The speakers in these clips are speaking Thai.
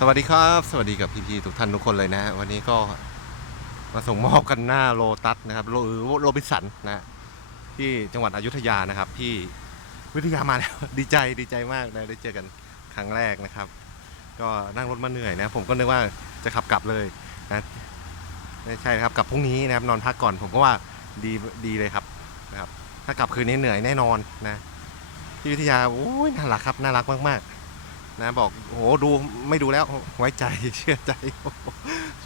สวัสดีครับ สวัสดีกับพี่ๆทุกท่านทุกคนเลยนะ วันนี้ก็มาส่งมอบกันหน้าโลตัสนะครับโลโรบินสันนะฮะที่จังหวัดอยุธยานะครับพี่วิทยามาแล้วดีใจดีใจมากนะได้เจอกันครั้งแรกนะครับ ก็นั่งรถมาเหนื่อยนะผมก็นึกว่าจะขับกลับเลยนะไม่ใช่ครับกลับพรุ่งนี้นะครับนอนพักก่อนผมก็ว่าดีดีเลยครับนะครับ ถ้ากลับคืนนี้เหนื่อยแน่นอนนะพี่วิทยาโอ้ยน่ารักครับน่ารักมากๆ นะบอกโอ้โหดูไม่ดูแล้วไว้ใจเชื่อใจ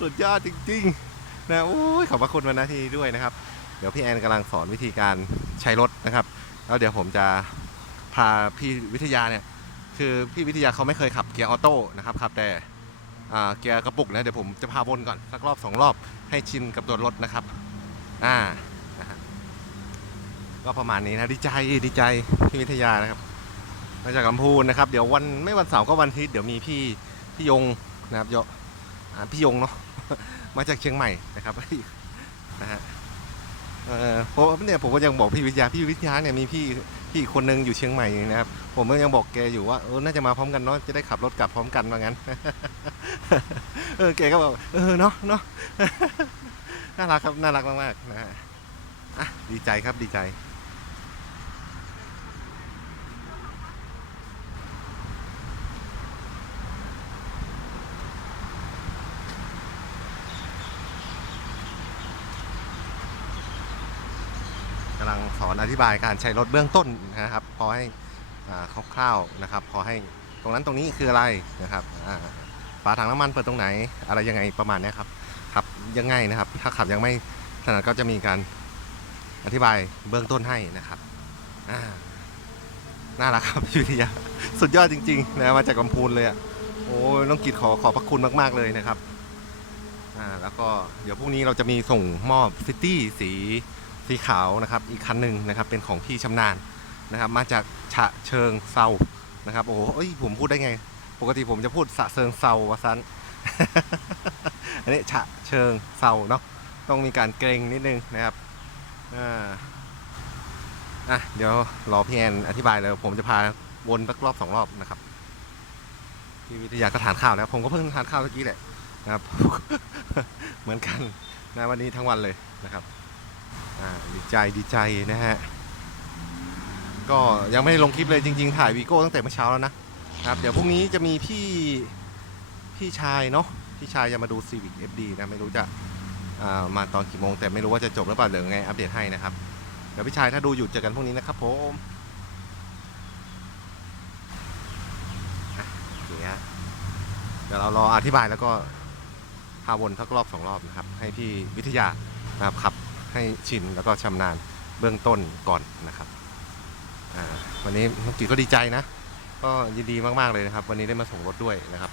สุดยอดจริงๆนะโอ้ยขอบพระคุณวันนาทีด้วยนะครับ เดี๋ยวพี่แอนกำลังสอนวิธีการใช้รถนะครับ แล้วเดี๋ยวผมจะพาพี่วิทยาเนี่ยคือพี่วิทยาเขาไม่เคยขับเกียร์ออโต้นะครับขับแต่เกียร์กระปุกนะเดี๋ยวผมจะพาวนก่อนสักรอบสองรอบให้ชินกับตัวรถนะครับอ่านะก็ประมาณนี้นะดีใจดีใจพี่วิทยานะครับ มาจากลำพูนนะครับ เดี๋ยววันไม่วันเสาร์ก็วันอาทิตย์เดี๋ยวมีพี่พี่ยงนะครับโยอ่าพี่ยงเนาะมาจากเชียงใหม่นะครับนะฮะเออผมเนี่ยผมก็ยังบอกพี่วิทยาพี่วิทยาเนี่ยมีพี่พี่อีกคนนึงอยู่เชียงใหม่นะครับ ผมก็ยังบอกแกอยู่ว่าเออน่าจะมาพร้อมกันเนาะจะได้ขับรถกลับพร้อมกันว่างั้นเออแกก็บอกเออเนาะเนาะน่ารักครับน่ารักมากๆนะฮะอะดีใจครับดีใจำลังสอนอธิบายการใช้รถเบื้องต้นนะครับ พอให้คร่าวๆนะครับ พอให้ตรงนั้นตรงนี้คืออะไรนะครับฝาถังน้ำมันเปิดตรงไหน อะไรยังไงประมาณนี้ครับขับยังไงนะครับ ถ้าขับยังไม่ถนัดก็จะมีการอธิบายเบื้องต้นให้นะครับน่ารักครับพี่วิทยาสุดยอดจริงๆนะมาจากลำพูนเลยอะโอ้ยน้องกิดขอขอบพระคุณมาก ๆเลยนะครับอ่าแล้วก็เดี๋ยวพรุ่งนี้เราจะมีส่งมอบซิตี้สี สีขาวนะครับอีกคันหนึ่งนะครับเป็นของพี่ชำนาญนะครับมาจากฉะเชิงเซานะครับโอ้โหผมพูดได้ไง ปกติผมจะพูดสะเชิงเซาวะซันอันนี้ฉะเชิงเซาเนาะต้องมีการเกรงนิดนึงนะครับอ่าอะเดี๋ยวรอพี่แอนอธิบายเลยผมจะพาวนสักรอบสองรอบนะครับพี่วิทยาก็ทานข้าวแล้ว ผมก็เพิ่งทานข้าวเมื่อกี้แหละนะครับ เหมือนกันนะวันนี้ทั้งวันเลยนะครับ ดีใจดีใจนะฮะ ก็ยังไม่ได้ลงคลิปเลยจริง ๆ ถ่ายวีโก้ตั้งแต่เมื่อเช้าแล้วนะครับ เดี๋ยวพรุ่งนี้จะมีพี่พี่ชายเนาะพี่ชายจะมาดู Civic FD นะ ไม่รู้จะามาตอนกี่โมง แต่ไม่รู้ว่าจะจบหรือเปล่าเดี๋ยวไงอัปเดตให้นะครับ เดี๋ยวพี่ชายถ้าดูอยู่เจอกันพรุ่งนี้นะครับผมโอเคฮะเดี๋ยวเรารออธิบายแล้วก็พาวนสักรอบสองรอบนะครับ ให้พี่วิทยานะครับขับ ให้ชินแล้วก็ชำนาญเบื้องต้นก่อนนะครับวันนี้น้องกีก็ดีใจนะ ก็ยินดีมากๆเลยนะครับ วันนี้ได้มาส่งรถด้วยนะครับ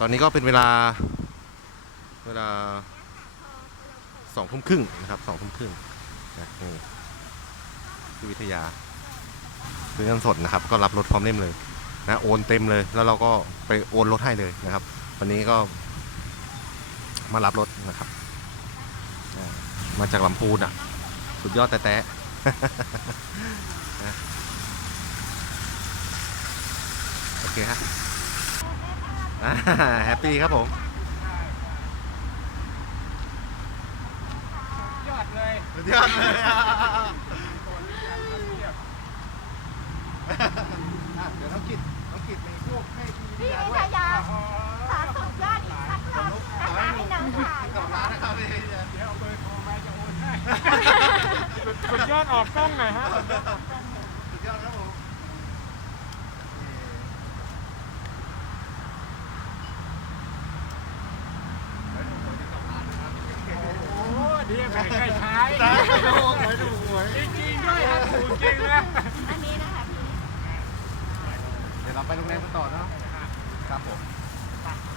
ตอนนี้ก็เป็นเวลาเวลาสองทุ่มครึ่งนะครับสองทุ่มครึ่งนะนี่ที่วิทยาซื้อเงินสดนะครับ ก็รับรถพร้อมเล่มเลยนะโอนเต็มเลยแล้วเราก็ไปโอนรถให้เลยนะครับ วันนี้ก็มารับรถนะครับ มาจากลำพูนอะ สุดยอดแต่แต่นะโอเคฮะอ่าแฮปปี้ครับผม ยอดเลยสุดยอดเลยอะเดี๋ยวน้องกิดน้องกิดมีพวกให้พี่พี่ยาวิด้วย สุดยอดออกกล้องหน่อยฮะสุดยอดครับผมโอ้ดีแบ่งให้ใช้สาธุหวยถูกหวยจริงๆด้วยฮะถูกจริงนะอันนี้นะคะพี่เดี๋ยวเราไปโรงแรมกันต่อเนาะครับผม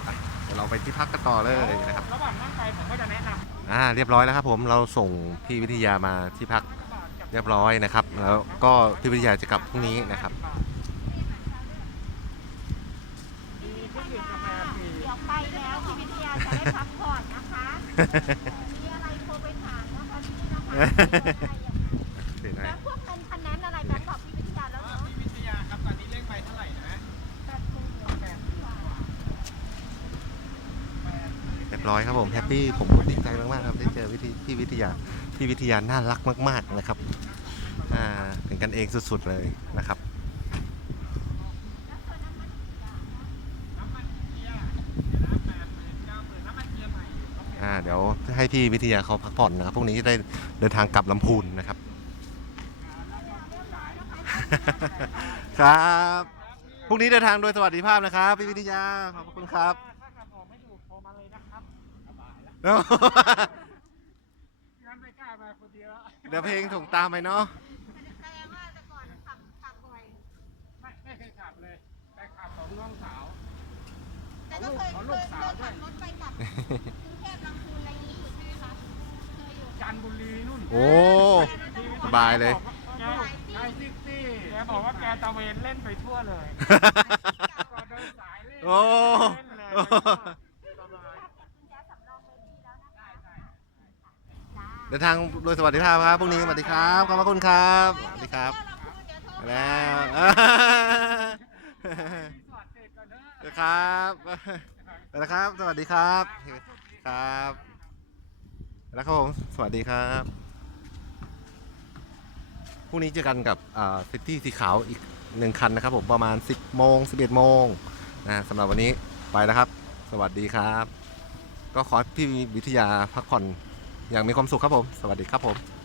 ไปเดี๋ยวเราไปที่พักกันต่อเลยนะครับ ระหว่างนั่งไปผมก็จะแนะนำ อ่าเรียบร้อยแล้วครับผมเราส่งพี่วิทยามาที่พักเรียบร้อยนะครับ แล้วก็พี่วิทยาจะกลับพรุ่งนี้นะครับพี่วิทยาเดี๋ยวไปแล้วพี่วิทยาจะได้พักผ่อนนะคะมีอะไรโทรไปถามนะคะพี่นะคะแล้วพวกเงินพันนั้นอะไรแบงค์บอกพี่วิทยาแล้วเนาะ พี่วิทยาครับตอนนี้เลขไปเท่าไหร่นะ แปดหมื่นแปด บร้อยครับผมแฮปปี้ผมดีใจมากๆครับได้เจอพี่วิทยาพี่วิทยาน่ารักมาก ๆนะครับอ่าเป็นกันเองสุดๆเลยนะครับอ่าเดี๋ยวให้พี่วิทยาเขาพักผ่อนนะครับพรุ่งนี้จะได้เดินทางกลับลำพูนนะครับ ครับพรุ่งนี้เดินทางโดยสวัสดิภาพนะครับ พี่วิทยาขอบคุณครับ งั้นไม่กล้ามาคนเดียวเดี๋ยวเพลงส่งตามไปเนาะแสดงว่าแต่ก่อนขับขับบ่อย ไม่ไม่เคยขับเลยแต่ขับของน้องสาว แต่ก็เคยขอเคลูยกเคสาวยด้วยขับรถไปกลับกรุงเทพลำพูนอะไรอย่างนี้อยู่ใช่ไหมคะเคยอยู่จันทบุรีนู่นโอ้ สบายเลย แกไอซิตี้แกบอกว่าแกตะเวนเล่นไปทั่วเลย ก็เดินสายเล่นโอ้ เล่นเลยสบาย คุณแจ๊สสำรองไว้ดีแล้วนะคะ ได้ จ้า เดินทางโดยสวัสดิภาพครับพรุ่งนี้สวัสดีครับขอบพระคุณครับสวัสดีครับแล้วสอร์ทเสร็จก่อนเถอะครับไปแล้วครับ สวัสดีครับ ครับไปแล้วครับผมสวัสดีครับพรุ่งนี้เจอกันกับซิตี้สีขาวอีกหนึ่งคันนะครับผมประมาณ 10 โมง 11 โมงนะสำหรับวันนี้ไปแล้วครับ สวัสดีครับ ก็ขอพี่วิทยาพักผ่อน อย่างมีความสุขครับผม สวัสดีครับผม